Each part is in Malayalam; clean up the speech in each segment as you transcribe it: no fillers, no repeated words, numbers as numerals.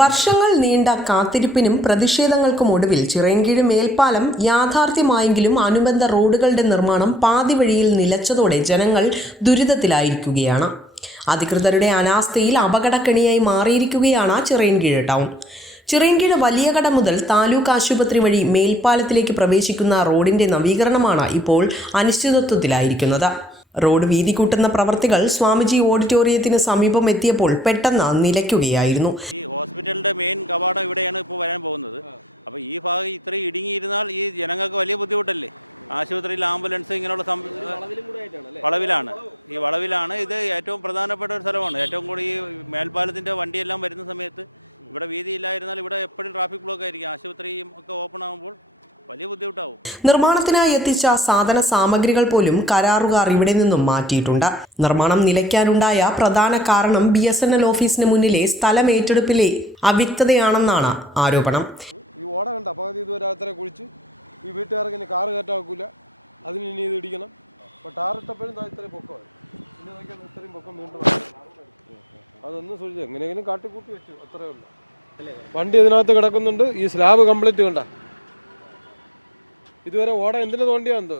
വർഷങ്ങൾ നീണ്ട കാത്തിരിപ്പിനും പ്രതിഷേധങ്ങൾക്കും ഒടുവിൽ ചിറയൻകീഴ് മേൽപ്പാലം യാഥാർത്ഥ്യമായെങ്കിലും അനുബന്ധ റോഡുകളുടെ നിർമ്മാണം പാതി വഴിയിൽ നിലച്ചതോടെ ജനങ്ങൾ ദുരിതത്തിലായിരിക്കുകയാണ്. അധികൃതരുടെ അനാസ്ഥയിൽ അപകടക്കെണിയായി മാറിയിരിക്കുകയാണ് ചിറയൻകീഴ് ടൗൺ. ചിറയൻകീഴ് വലിയകട മുതൽ താലൂക്ക് ആശുപത്രി വഴി മേൽപ്പാലത്തിലേക്ക് പ്രവേശിക്കുന്ന റോഡിന്റെ നവീകരണമാണ് ഇപ്പോൾ അനിശ്ചിതത്വത്തിലായിരിക്കുന്നത്. റോഡ് വീതി കൂട്ടുന്ന പ്രവർത്തികൾ സ്വാമിജി ഓഡിറ്റോറിയത്തിന് സമീപം എത്തിയപ്പോൾ പെട്ടെന്ന് നിലയ്ക്കുകയായിരുന്നു. ഈ ഹോസ്പിറ്റലിന്റെ മെയിൻ കവാടം ഇവിടെയാണ് ഇപ്പോൾ വരാൻ പോകുന്നത്. അപ്പോൾ ഈ ഭാഗം ഇത്രയും ഇടുങ്ങിയിരുന്നാൽ ഈ ജനങ്ങൾക്ക് വലിയ ബുദ്ധിമുട്ടല്ലേ. ആശുപത്രിയിൽ ആംബുലൻസ് ഇങ്ങനെയുള്ള വളവിലാണ് ഇത് ഏറ്റവും പ്രധാനപ്പെട്ട ഒരു സ്ഥലമാണ്. ഏറ്റവും കൂടുതൽ ഈ മേൽപ്പാലത്തിൻ്റെ വണ്ടിയെല്ലാം വരുന്ന സമയത്ത് ഇവിടെ വീതിയില്ലായിരുന്നാൽ ഇവിടെ എപ്പോഴും ട്രാഫിക് ബ്ലോക്ക് ആയിരിക്കും. ആശുപത്രിയും ഒക്കെ ഓപ്പൺ ആകുമ്പോൾ വലിയ ബുദ്ധിമുട്ടാവും. നിർമ്മാണത്തിനായി എത്തിച്ച സാധന സാമഗ്രികൾ പോലും കരാറുകാർ ഇവിടെ നിന്നും മാറ്റിയിട്ടുണ്ട്. നിർമ്മാണം നിലയ്ക്കാനുണ്ടായ പ്രധാന കാരണം BSNL ഓഫീസിന് മുന്നിലെ സ്ഥലം ഏറ്റെടുപ്പിലെ അവ്യക്തതയാണെന്നാണ് ആരോപണം. ഈ ഓട കണ്ട പകുതി ഇതുവരെ കുഴിച്ച് ഈ വീട്ടുകാർക്ക് ഇനി കാറ് കയറ്റാക്കൂല, അതിന് ഇനി ഇത് ഇടിക്കണം. അപ്പോൾ ടാറിട്ടപ്പോഴും ഇത്രയും പൊക്കമായി, പിന്നെ ഇത്രയും പൊക്കം വീണ്ടും അതൊന്നും സൂചിച്ചു എങ്ങനെയെങ്കിലും കാട്ടിക്കൂട്ടി വെച്ചു, അത്രയേ ഉള്ളൂ. വണ്ടി ഇതിനകത്ത് കിടക്കുന്നുണ്ട്. ഈ സ്ലാബ് കംപ്ലീറ്റ് കണ്ട ഇതുവരെ ഓട എന്തിനു തോണ്ടിയാന്തോ.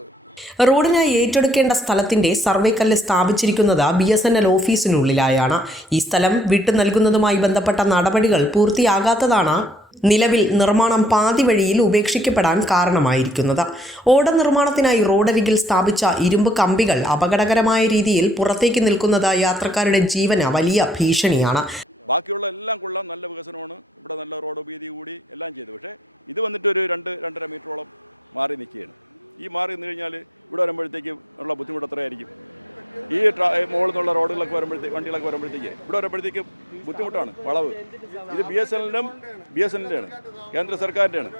റോഡിനായി ഏറ്റെടുക്കേണ്ട സ്ഥലത്തിന്റെ സർവേ കല്ല് സ്ഥാപിച്ചിരിക്കുന്നത് BSNL ഓഫീസിനുള്ളിലായാണ്. ഈ സ്ഥലം വിട്ടു നൽകുന്നതുമായി ബന്ധപ്പെട്ട നടപടികൾ പൂർത്തിയാകാത്തതാണ് നിലവിൽ നിർമ്മാണം പാതി വഴിയിൽ ഉപേക്ഷിക്കപ്പെടാൻ കാരണമായിരിക്കുന്നത്. ഓട നിർമ്മാണത്തിനായി റോഡരികിൽ സ്ഥാപിച്ച ഇരുമ്പ് കമ്പികൾ അപകടകരമായ രീതിയിൽ പുറത്തേക്ക് നിൽക്കുന്നത് യാത്രക്കാരുടെ ജീവന് വലിയ ഭീഷണിയാണ്. ബാക്കിയുള്ള എല്ലാം കൊള്ളാം, നല്ല വികസനമാണ്, ഇവിടെ നല്ല റോഡ് വീതി കൂടി എല്ലാം ചെയ്തു. പക്ഷേ ഇത് വന്നിട്ട് ഒരു 2-2.5 മീറ്ററോളം മാറി നിൽക്കുകയാണ്. ഈ മാറി നിന്ന് കഴിഞ്ഞാൽ ഇവിടെ വരുമ്പോഴത്തേക്ക് ഉള്ള ബുദ്ധിമുട്ട് എത്രയായിരിക്കും. ഈ മുകളിൽ നിന്നുള്ള റോഡുകളൊക്കെ വണ്ടികളൊക്കെ വരുമ്പോഴത്തേക്ക് ഇവിടെ വരുമ്പോഴത്തേക്ക് ബുദ്ധിമുട്ടാണ്. വളവ് ഇത് BSNL കേന്ദ്ര സർക്കാരിൻ്റെയാണ്.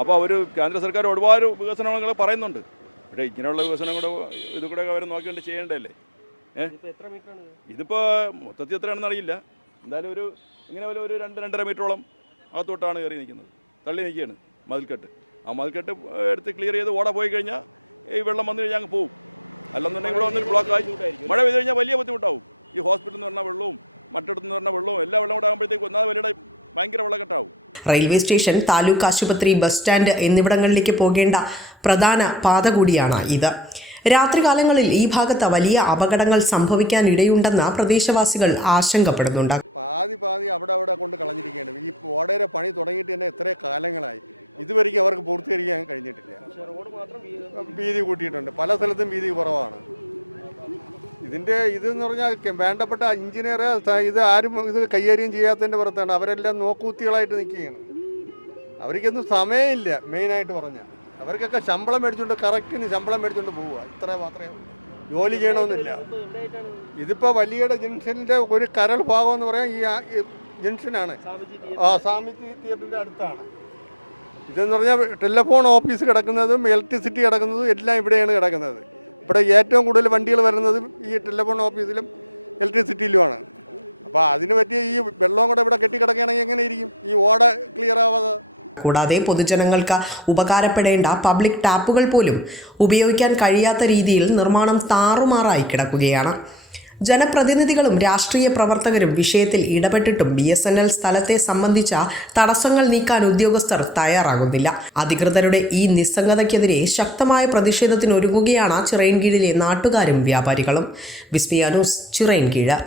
അപ്പോൾ കേന്ദ്ര സർക്കാർ ഒരുപാട് വികസനങ്ങൾ പറയുന്നുണ്ട്. പക്ഷേ ഇങ്ങനെയുള്ള വികസനം കൂടെ അവർ നോക്കിക്കൊണ്ട് ചെയ്യേണ്ടതല്ലേ. ഇതിപ്പോൾ മൊത്തത്തിൽ എത്രയാണെന്ന് അറിയില്ല. എന്തായാലും ഇങ്ങനെ ഒരു 2-2.5 മീറ്ററോളം അകത്തോട്ടാണ് കയറി നിൽക്കുന്നത്, തള്ളി നിൽക്കുകയാണ് മതിൽക്കെട്ട്. ആ മതിൽക്കെട്ട് എടുത്ത് ക്ലിയർ ചെയ്ത് ഓട പോയി കഴിഞ്ഞാൽ ഈ വെള്ളം വന്നു കഴിഞ്ഞാൽ അങ്ങ് പോകും. അല്ലെന്നുണ്ടെങ്കിൽ ഇവിടെ വന്നിട്ട് ബ്ലോക്കായി മഴ പെയ്ത് കഴിഞ്ഞാൽ വലിയ ബുദ്ധിമുട്ടാവും. ഈ ഹോസ്പിറ്റലിൽ നിന്ന് പറഞ്ഞ വെള്ളവും മറ്റിടത്തുനിന്ന് പറഞ്ഞ വെള്ളവും എല്ലാ വെള്ളം കൂടെ ആകുമ്പോഴത്തേക്ക് ഒന്നാമത് വലിയ ഭയങ്കര വെള്ളക്കെട്ടാവും. റെയിൽവേ സ്റ്റേഷൻ, താലൂക്ക് ആശുപത്രി, ബസ് സ്റ്റാൻഡ് എന്നിവിടങ്ങളിലേക്ക് പോകേണ്ട പ്രധാന പാത കൂടിയാണ് ഇത്. രാത്രികാലങ്ങളിൽ ഈ ഭാഗത്ത് വലിയ അപകടങ്ങൾ സംഭവിക്കാനിടയുണ്ടെന്ന് പ്രദേശവാസികൾ ആശങ്കപ്പെടുന്നുണ്ട്. പാതി അവിടെ കൊണ്ട് കളഞ്ഞിരിക്കുകയാണ്. ഈ ഓടയുടെ പണി തുടങ്ങിയിട്ട് തന്നെ എത്ര കാലങ്ങളായി, ഇതുവരെയ്ക്കും അവർക്ക് പൂർത്തീകരിക്കാൻ കഴിഞ്ഞിട്ടില്ല. വീതി കൂട്ടിയിട്ടുണ്ട്, പല സ്ഥലത്തും വീതി കുറവാണ്. ഇതെന്ന് പറഞ്ഞാൽ വേണ്ടപ്പെട്ട എഞ്ചിനീയർ ആരും ഇത് കൈകാര്യം ചെയ്യാത്തതിൻ്റെ പുറത്താണ്. അവരെല്ലാം നോക്കുകുത്തികളായിട്ട് നിൽക്കുകയാണ്. അവർക്കൊന്നും സമയമില്ല. മെയിനായിട്ട് പറഞ്ഞാൽ അവർക്കൊക്കെ ശമ്പളം മേടിച്ചുകൊണ്ട് കറക്റ്റിന് ശമ്പളം മേടിച്ചുകൊണ്ട് പോവുക, ഇത്ര മാത്രമേ ജോലി ചെയ്യണമെന്നില്ല. ഇതിപ്പോൾ വലിയയുടെ ജംഗ്ഷനിൻ്റെ ഒരു കരൾ ഭാഗം എന്ന് പറയാൻ ഈ ജംഗ്ഷനാണ്. സ്വാമിജി തിയേറ്ററിൻ്റെ അടുത്താണ്. ഇതെന്ന് പറഞ്ഞാൽ ടെലിഫോൺ ഓഫീസ് കിടക്കുന്നതും ഇലക്ട്രിസിറ്റി കിടക്കുന്നതും എല്ലാം ഇവിടെയാണ് കിടക്കുന്നത്. ഇവിടെ ഏറ്റവും കൂടുതൽ വണ്ടികൾ വരുന്നതും ഈ ടെലിഫോൺ ഓഫീസിലും ഇലക്ട്രിസിറ്റിയിലുമാണ്. അപ്പോൾ അതിന് പറ്റിയ ഈ വെള്ളം കൂടെ ഇവിടെ കെട്ടിക്കിടക്കുകയാണെങ്കിൽ എങ്ങനെ ഇരിക്കും ഈ ഓട ക്ലിയർ ആവാതെ? കൂടാതെ പൊതുജനങ്ങൾക്ക് ഉപകാരപ്പെടേണ്ട പബ്ലിക് ടാപ്പുകൾ പോലും ഉപയോഗിക്കാൻ കഴിയാത്ത രീതിയിൽ നിർമ്മാണം താറുമാറായി കിടക്കുകയാണ്. ജനപ്രതിനിധികളും രാഷ്ട്രീയ പ്രവർത്തകരും വിഷയത്തിൽ ഇടപെട്ടിട്ടും BSNL സ്ഥലത്തെ സംബന്ധിച്ച തടസ്സങ്ങൾ നീക്കാൻ ഉദ്യോഗസ്ഥർ തയ്യാറാകുന്നില്ല. അധികൃതരുടെ ഈ നിസ്സംഗതയ്ക്കെതിരെ ശക്തമായ പ്രതിഷേധത്തിനൊരുങ്ങുകയാണ് ചിറയൻകീഴിലെ നാട്ടുകാരും വ്യാപാരികളും. വിസ്മയ ന്യൂസ്, ചിറയൻകീഴ്.